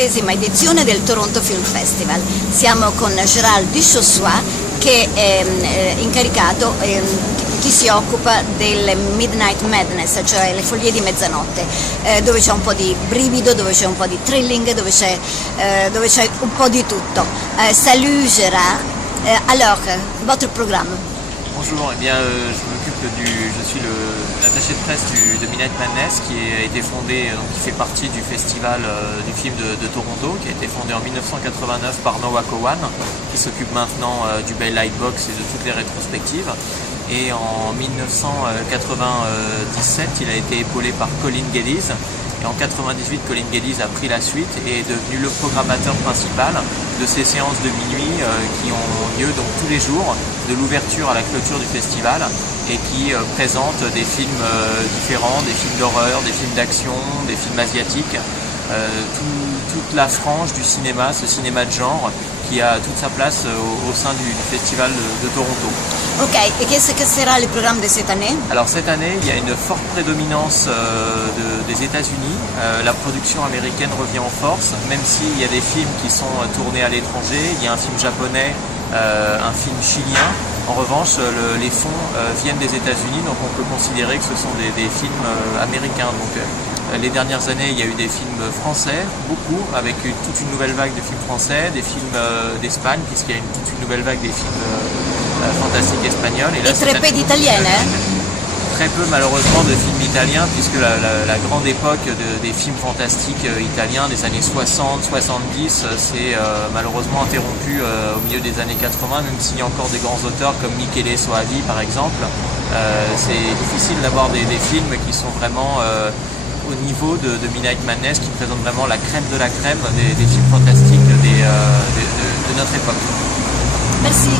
37ª edizione del Toronto Film Festival. Siamo con Gérald Duchossois che è incaricato, chi si occupa del Midnight Madness, cioè le follie di mezzanotte, dove c'è un po' di brivido, dove c'è un po' di thrilling, dove c'è un po' di tutto. Salut Gérald, alors, votre programme? Bonjour, je suis l'attaché de presse de Midnight Madness qui a été fondé, qui fait partie du festival du film de Toronto, qui a été fondé en 1989 par Noah Cowan, qui s'occupe maintenant du Bay Lightbox et de toutes les rétrospectives. Et en 1997, il a été épaulé par Colin Geddes. Et en 1998, Colin Geddes a pris la suite et est devenu le programmateur principal de ces séances de minuit qui ont lieu donc tous les jours, de l'ouverture à la clôture du festival, et qui présentent des films différents, des films d'horreur, des films d'action, des films asiatiques, toute la frange du cinéma, ce cinéma de genre qui a toute sa place au sein du festival de Toronto. Ok, et qu'est-ce que sera le programme de cette année? Alors cette année, il y a une forte prédominance des États-Unis. La production américaine revient en force, même s'il y a des films qui sont tournés à l'étranger. Il y a un film japonais, un film chilien. En revanche, les fonds viennent des États-Unis, donc on peut considérer que ce sont des films américains. Donc, les dernières années, il y a eu des films français, beaucoup, avec toute une nouvelle vague de films français, des films d'Espagne, puisqu'il y a toute une nouvelle vague des films fantastiques espagnols. Et très peu d'italiennes, hein? Très peu malheureusement de films italiens, puisque la grande époque des films fantastiques italiens des années 60-70 s'est malheureusement interrompue au milieu des années 80, même s'il y a encore des grands auteurs comme Michele Soavi par exemple. C'est difficile d'avoir des films qui sont vraiment au niveau de Midnight Madness, qui présentent vraiment la crème de la crème des films fantastiques de notre époque. Merci.